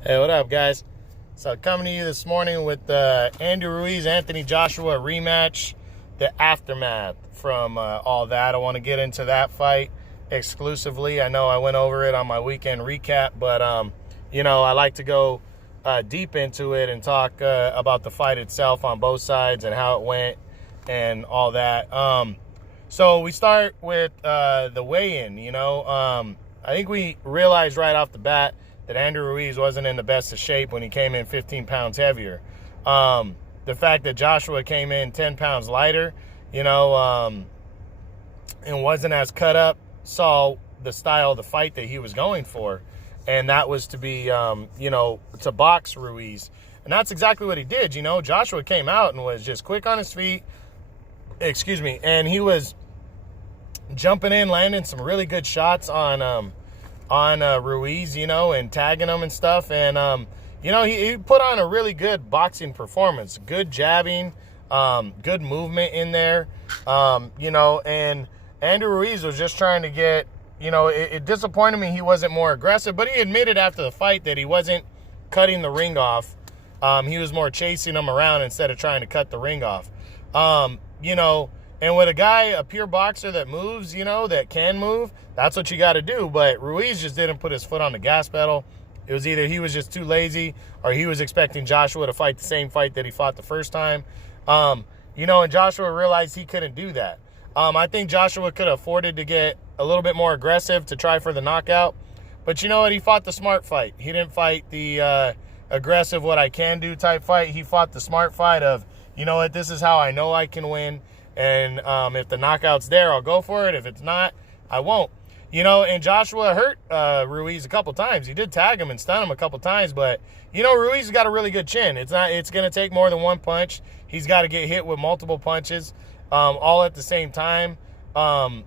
Hey, what up, guys? So, coming to you this morning with Andy Ruiz, Anthony Joshua rematch, the aftermath from all that. I want to get into that fight exclusively. I know I went over it on my weekend recap, but I like to go deep into it and talk about the fight itself on both sides and how it went and all that. So we start with the weigh-in. I think we realized right off the bat that Andrew Ruiz wasn't in the best of shape when he came in 15 pounds heavier. The fact that Joshua came in 10 pounds lighter, and wasn't as cut up, saw the style of the fight that he was going for. And that was to be, to box Ruiz. And that's exactly what he did. Joshua came out and was just quick on his feet. And he was jumping in, landing some really good shots on Ruiz, and tagging him and stuff. And, he put on a really good boxing performance. Good jabbing, good movement in there, and Andrew Ruiz was just trying to get, it disappointed me he wasn't more aggressive, but he admitted after the fight that he wasn't cutting the ring off. He was more chasing him around instead of trying to cut the ring off. And with a pure boxer that moves, that can move, that's what you got to do. But Ruiz just didn't put his foot on the gas pedal. It was either he was just too lazy or he was expecting Joshua to fight the same fight that he fought the first time. And Joshua realized he couldn't do that. I think Joshua could have afforded to get a little bit more aggressive to try for the knockout. But you know what? He fought the smart fight. He didn't fight the aggressive, what I can do type fight. He fought the smart fight of, this is how I know I can win. And if the knockout's there, I'll go for it. If it's not, I won't. And Joshua hurt Ruiz a couple times. He did tag him and stun him a couple times, but Ruiz has got a really good chin. It's going to take more than one punch. He's got to get hit with multiple punches, all at the same time. I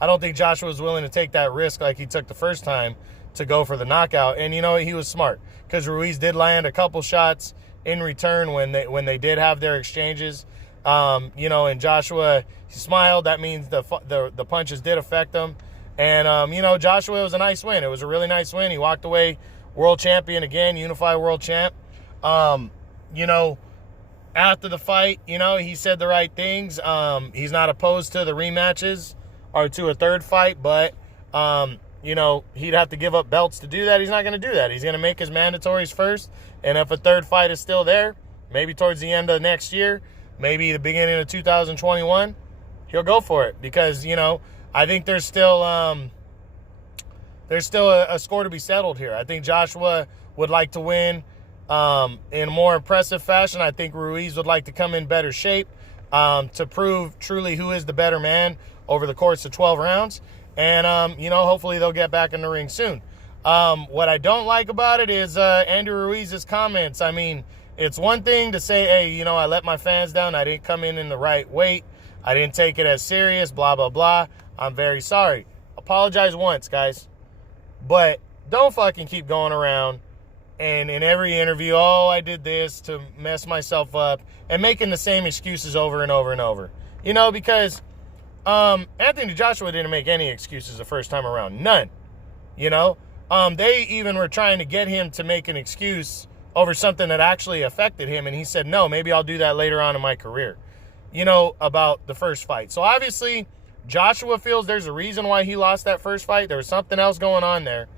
don't think Joshua was willing to take that risk like he took the first time to go for the knockout. And he was smart because Ruiz did land a couple shots in return when they did have their exchanges. And Joshua smiled. That means the punches did affect him. And, Joshua, was a nice win. It was a really nice win. He walked away world champion again, unified world champ. After the fight, he said the right things. He's not opposed to the rematches or to a third fight, but, he'd have to give up belts to do that. He's not going to do that. He's going to make his mandatories first. And if a third fight is still there, maybe towards the end of next year, maybe the beginning of 2021, he'll go for it because, I think there's still a score to be settled here. I think Joshua would like to win in a more impressive fashion. I think Ruiz would like to come in better shape to prove truly who is the better man over the course of 12 rounds. And, hopefully they'll get back in the ring soon. What I don't like about it is Andrew Ruiz's comments. I mean, it's one thing to say, hey, I let my fans down. I didn't come in the right weight. I didn't take it as serious, blah, blah, blah. I'm very sorry. Apologize once, guys. But don't fucking keep going around and in every interview, I did this to mess myself up and making the same excuses over and over and over. Because Anthony Joshua didn't make any excuses the first time around. None. They even were trying to get him to make an excuse over something that actually affected him. And he said, no, maybe I'll do that later on in my career, about the first fight. So obviously Joshua feels there's a reason why he lost that first fight. There was something else going on there,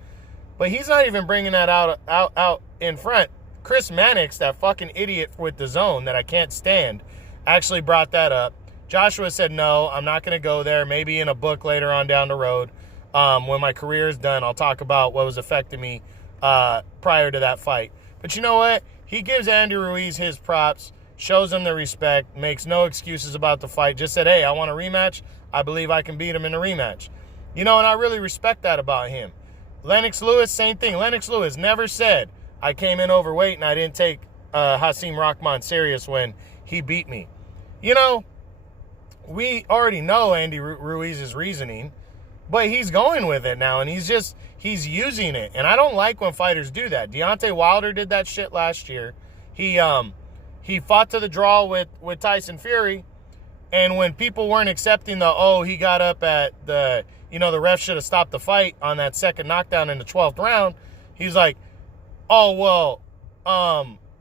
but he's not even bringing that out in front. Chris Mannix, that fucking idiot with the zone that I can't stand, actually brought that up. Joshua said, no, I'm not going to go there. Maybe in a book later on down the road. When my career is done, I'll talk about what was affecting me prior to that fight. But you know what? He gives Andy Ruiz his props, shows him the respect, makes no excuses about the fight. Just said, hey, I want a rematch. I believe I can beat him in a rematch. And I really respect that about him. Lennox Lewis, same thing. Lennox Lewis never said, I came in overweight and I didn't take Hasim Rahman serious when he beat me. We already know Andy Ruiz's reasoning. But he's going with it now, and he's using it. And I don't like when fighters do that. Deontay Wilder did that shit last year. He fought to the draw with Tyson Fury, and when people weren't accepting he got up at the the ref should have stopped the fight on that second knockdown in the 12th round. He's like, oh, well,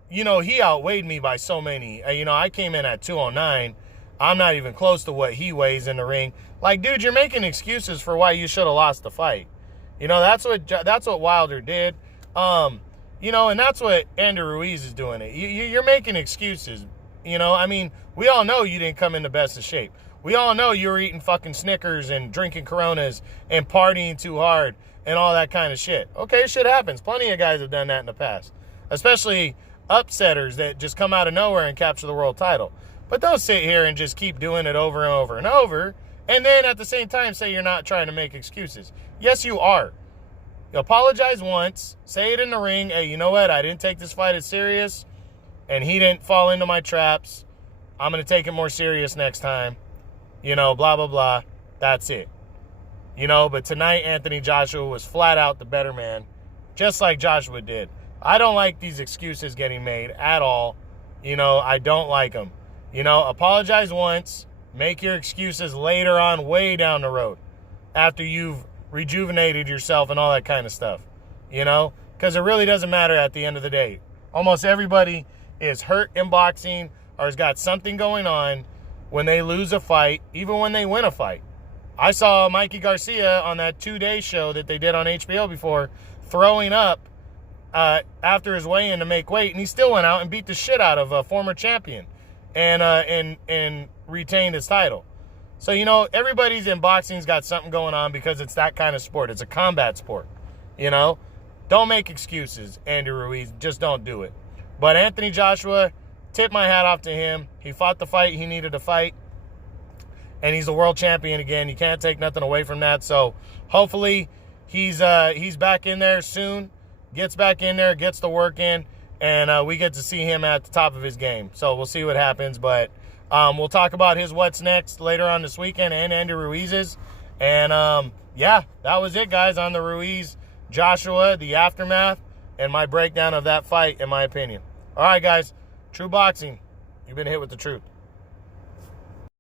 he outweighed me by so many. I came in at 209. I'm not even close to what he weighs in the ring. Like, dude, you're making excuses for why you should have lost the fight. That's what Wilder did. And that's what Andy Ruiz is doing. You're making excuses. We all know you didn't come in the best of shape. We all know you were eating fucking Snickers and drinking Coronas and partying too hard and all that kind of shit. Okay, shit happens. Plenty of guys have done that in the past. Especially upsetters that just come out of nowhere and capture the world title. But don't sit here and just keep doing it over and over and over, and then at the same time say you're not trying to make excuses. Yes, you are. You apologize once, say it in the ring, hey, you know what, I didn't take this fight as serious, and he didn't fall into my traps. I'm going to take it more serious next time. Blah, blah, blah. That's it. But tonight, Anthony Joshua was flat out the better man, just like Joshua did. I don't like these excuses getting made at all. I don't like them. Apologize once, make your excuses later on, way down the road, after you've rejuvenated yourself and all that kind of stuff, because it really doesn't matter at the end of the day. Almost everybody is hurt in boxing or has got something going on when they lose a fight, even when they win a fight. I saw Mikey Garcia on that 2-day show that they did on HBO before throwing up after his weigh-in to make weight, and he still went out and beat the shit out of a former champion and retained his title. So, everybody's in boxing's got something going on because it's that kind of sport. It's a combat sport, Don't make excuses, Andy Ruiz. Just don't do it. But Anthony Joshua, tip my hat off to him. He fought the fight he needed to fight, and he's a world champion again. You can't take nothing away from that. So, hopefully, he's back in there soon, gets back in there, gets the work in, and we get to see him at the top of his game. So, we'll see what happens, but we'll talk about his what's next later on this weekend and Andy Ruiz's. And, that was it, guys, on the Ruiz-Joshua, the aftermath, and my breakdown of that fight, in my opinion. All right, guys, True Boxing, you've been hit with the truth.